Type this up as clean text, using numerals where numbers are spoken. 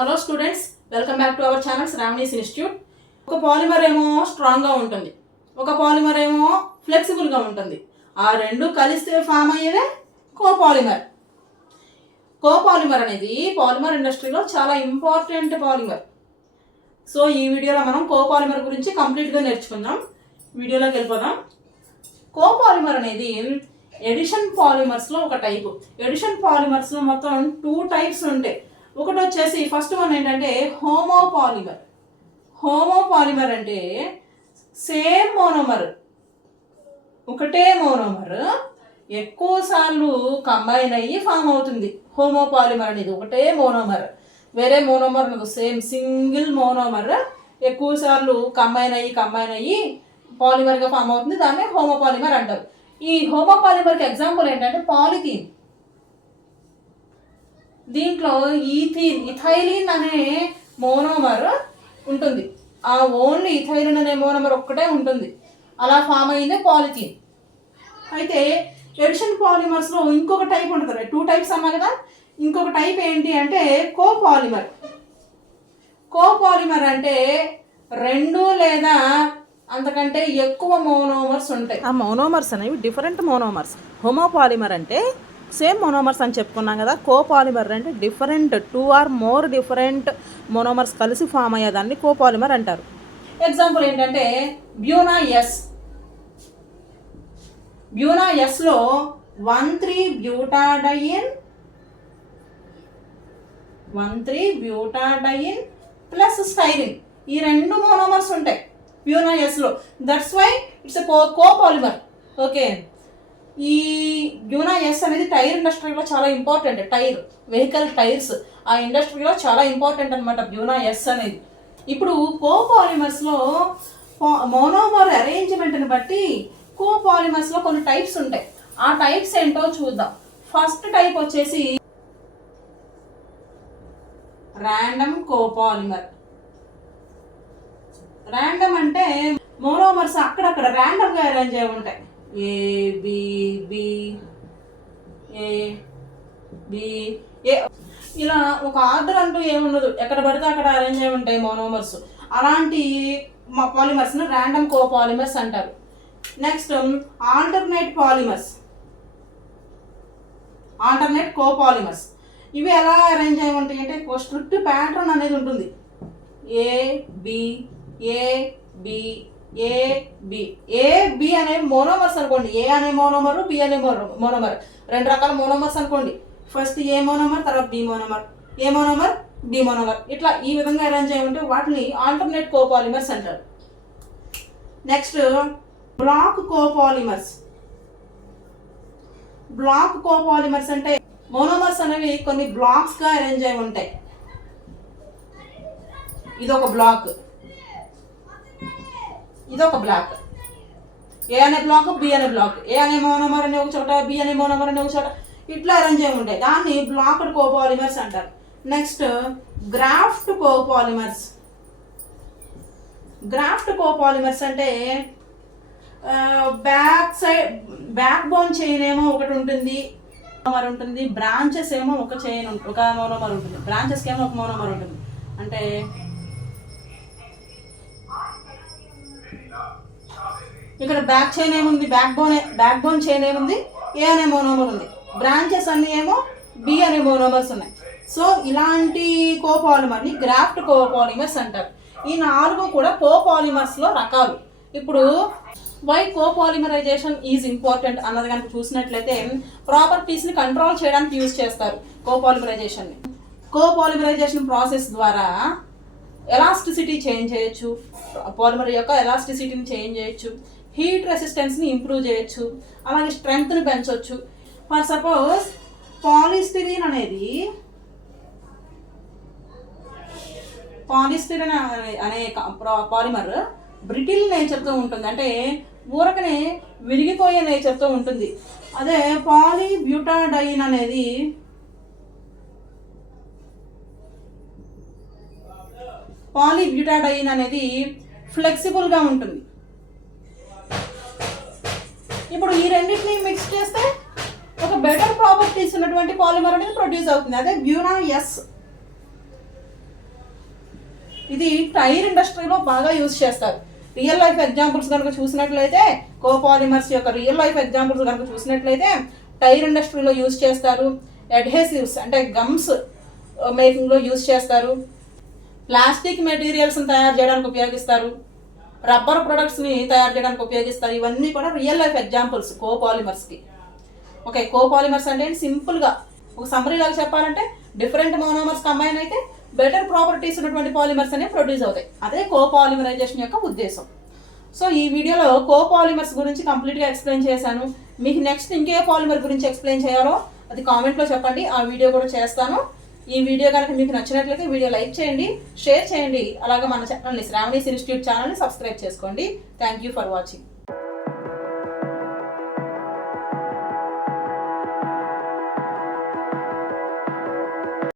Hello students, welcome back to our channel Sravani's institute. ఒక polymer ఏమో స్ట్రాంగ్గా ఉంటుంది, ఒక పాలిమర్ ఏమో ఫ్లెక్సిబుల్గా ఉంటుంది. ఆ రెండు కలిస్తే ఫామ్ అయ్యేదే కోపాలిమర్. కోపాలిమర్ అనేది పాలిమర్ ఇండస్ట్రీలో చాలా ఇంపార్టెంట్ పాలిమర్. సో ఈ వీడియోలో మనం కోపాలిమర్ గురించి కంప్లీట్గా నేర్చుకుందాం. వీడియోలోకి వెళ్ళిపోదాం. కోపాలిమర్ అనేది ఎడిషన్ పాలిమర్స్లో ఒక టైపు. ఎడిషన్ పాలిమర్స్లో మొత్తం 2 టైప్స్ ఉంటాయి. ఒకటి వచ్చేసి ఫస్ట్ వన్ ఏంటంటే హోమోపాలిమర్. హోమోపాలిమర్ అంటే సేమ్ మోనోమర్, ఒకటే మోనోమర్ ఎక్కువ సార్లు కంబైన్ అయ్యి ఫామ్ అవుతుంది. హోమోపాలిమర్ అనేది ఒకటే మోనోమర్, వేరే మోనోమర్ ఉండదు. సేమ్ సింగిల్ మోనోమర్ ఎక్కువ సార్లు కంబైన్ అయ్యి పాలిమర్గా ఫామ్ అవుతుంది. దాన్ని హోమోపాలిమర్ అంటారు. ఈ హోమోపాలిమర్కి ఎగ్జాంపుల్ ఏంటంటే పాలిథీన్. దీంట్లో ఇథైలిన్ అనే మోనోమర్ ఉంటుంది. ఆ ఓన్లీ ఇథైలిన్ అనే మోనోమర్ ఒక్కటే ఉంటుంది. అలా ఫామ్ అయిందే పాలిథీన్. అయితే ఎడిషన్ పాలిమర్స్లో ఇంకొక టైప్ ఉంటుంది. 2 టైప్స్ అన్నా కదా. ఇంకొక టైప్ ఏంటి అంటే కోపాలిమర్. కోపాలిమర్ అంటే 2 లేదా అంతకంటే ఎక్కువ మోనోమర్స్ ఉంటాయి. ఆ మోనోమర్స్ అనేవి డిఫరెంట్ మోనోమర్స్. హోమోపాలిమర్ అంటే సేమ్ మోనోమర్స్ అని చెప్పుకున్నాం కదా. కోపాలిమర్ అంటే different 2 or more different monomers కలిసి ఫామ్ అయ్యేదాన్ని కోపాలిమర్ అంటారు. ఎగ్జాంపుల్ ఏంటంటే బ్యూనా ఎస్. బ్యూనా ఎస్లో 1,3-బ్యూటాడైన్ ప్లస్ స్టైరిన్, ఈ 2 మోనోమర్స్ ఉంటాయి బ్యూనా ఎస్లో. That's why it's copolymer. Okay, ఈ బ్యూనా ఎస్ అనేది టైర్ ఇండస్ట్రీలో చాలా ఇంపార్టెంట్. వెహికల్ టైర్స్ ఆ ఇండస్ట్రీలో చాలా ఇంపార్టెంట్ అనమాట బ్యూనా ఎస్ అనేది. ఇప్పుడు కోపాలిమర్స్లో మోనోమర్ అరేంజ్మెంట్ని బట్టి కోపాలిమర్స్లో కొన్ని టైప్స్ ఉంటాయి. ఆ టైప్స్ ఏంటో చూద్దాం. ఫస్ట్ టైప్ వచ్చేసి ర్యాండమ్ కోపాలిమర్. ర్యాండమ్ అంటే మోనోమర్స్ అక్కడక్కడ ర్యాండమ్గా అరేంజ్ అయి ఉంటాయి. ఏ ఇలా ఒక ఆర్డర్ అంటూ ఏముండదు, ఎక్కడ పడితే అక్కడ అరేంజ్ అయి ఉంటాయి మోనోమర్స్. అలాంటి పాలిమర్స్ని ర్యాండమ్ కోపాలిమర్స్ అంటారు. Next alternate copolymers. ఇవి ఎలా అరేంజ్ అయి ఉంటాయి అంటే స్ట్రిక్ట్ ప్యాటర్న్ అనేది ఉంటుంది. ఏ బి అనే మోనోమర్స్ అనుకోండి. ఏ అనే మోనోమర్, బి అనే మోనోమర్, 2 రకాల మోనోమర్స్ అనుకోండి. ఫస్ట్ ఏ మోనోమర్, తర్వాత బి మోనోమర్, ఏ మోనోమర్, బి మోనోమర్, ఇట్లా ఈ విధంగా అరేంజ్ అయి ఉంటే వాటిని ఆల్టర్నేట్ కోపాలిమర్స్ అంటారు. Next block copolymers. Block copolymers అంటే మోనోమర్స్ అనేవి కొన్ని బ్లాక్స్గా అరేంజ్ అయి ఉంటాయి. ఇదొక బ్లాక్, ఇదొక బ్లాక్. ఏ అనే బ్లాక్, బి అనే బ్లాక్, ఏ అనే మోనోమర్ అనే ఒక చోట, బి అనే మోనోమర్ అనే ఒక చోట, ఇట్లా అరేంజ్ అయి ఉంటాయి. దాన్ని బ్లాక్డ్ కోపాలిమర్స్ అంటారు. Next graft copolymers. Graft copolymers అంటే బ్యాక్ బోన్ చైన్ ఏమో ఒకటి ఉంటుంది, బ్రాంచెస్ ఏమో ఒక మోనోమర్ ఉంటుంది, బ్రాంచెస్కి ఏమో ఒక మోనోమర్ ఉంటుంది. అంటే ఇక్కడ బ్యాక్ చైన్ ఏముంది, బ్యాక్ బోన్ చైన్ ఏముంది, ఏ అనే మోనోమర్ ఉంది, బ్రాంచెస్ అన్ని ఏమో బి అనే మోనోమర్స్ ఉన్నాయి. సో ఇలాంటి కోపాలిమర్ని గ్రాఫ్ట్ కోపాలిమర్స్ అంటారు. ఈ 4 కూడా కోపాలిమర్స్లో రకాలు. ఇప్పుడు వై కోపాలిమరైజేషన్ ఈజ్ ఇంపార్టెంట్ అన్నది కనుక చూసినట్లయితే ప్రాపర్టీస్ని కంట్రోల్ చేయడానికి యూజ్ చేస్తారు కోపాలిమరైజేషన్ని. కోపాలిమరైజేషన్ ప్రాసెస్ ద్వారా ఎలాస్టిసిటీ చేంజ్ చేయొచ్చు, పాలిమర్ యొక్క ఎలాస్టిసిటీని చేంజ్ చేయొచ్చు, హీట్ రెసిస్టెన్స్ని ఇంప్రూవ్ చేయొచ్చు, అలాగే స్ట్రెంగ్త్ని పెంచవచ్చు. ఫర్ సపోజ్ పాలిస్టిరీన్ అనే పాలిమర్ బ్రిటిల్ నేచర్తో ఉంటుంది, అంటే ఊరకనే విరిగిపోయే నేచర్తో ఉంటుంది. అదే పాలీబ్యూటాడైన్ అనేది ఫ్లెక్సిబుల్గా ఉంటుంది. ఇప్పుడు ఈ రెండింటిని మిక్స్ చేస్తే ఒక బెటర్ ప్రాపర్టీస్ ఉన్నటువంటి పాలిమర్ అనేది ప్రొడ్యూస్ అవుతుంది. అదే బ్యూనా ఎస్. ఇది టైర్ ఇండస్ట్రీలో బాగా యూజ్ చేస్తారు. రియల్ లైఫ్ ఎగ్జాంపుల్స్ కనుక చూసినట్లయితే కోపాలిమర్స్ యొక్క రియల్ లైఫ్ ఎగ్జాంపుల్స్ కనుక చూసినట్లయితే టైర్ ఇండస్ట్రీలో యూజ్ చేస్తారు. అడ్హెసివ్స్ అంటే గమ్స్ మేకింగ్లో యూజ్ చేస్తారు. ప్లాస్టిక్ మెటీరియల్స్ని తయారు చేయడానికి ఉపయోగిస్తారు. రబ్బర్ ప్రొడక్ట్స్ని తయారు చేయడానికి ఉపయోగిస్తారు. ఇవన్నీ కూడా రియల్ లైఫ్ ఎగ్జాంపుల్స్ కోపాలిమర్స్కి. ఓకే, కోపాలిమర్స్ అంటే సింపుల్గా ఒక సమ్మరీ లాగా చెప్పాలంటే డిఫరెంట్ మోనోమర్స్ కంబైన్ అయితే బెటర్ ప్రాపర్టీస్ ఉన్నటువంటి పాలిమర్స్ అనేవి ప్రొడ్యూస్ అవుతాయి. అదే కోపాలిమరైజేషన్ యొక్క ఉద్దేశం. సో ఈ వీడియోలో కోపాలిమర్స్ గురించి కంప్లీట్గా ఎక్స్ప్లెయిన్ చేశాను. మీకు నెక్స్ట్ ఇంకే పాలిమర్ గురించి ఎక్స్ప్లెయిన్ చేయాలో అది కామెంట్లో చెప్పండి, ఆ వీడియో కూడా చేస్తాను. ఈ వీడియో కనుక మీకు నచ్చినట్లయితే వీడియో లైక్ చేయండి, షేర్ చేయండి. అలాగే మన ఛానల్ని శ్రావణీస్ ఇన్స్టిట్యూట్ ఛానల్ని సబ్స్క్రైబ్ చేసుకోండి. Thank you for watching.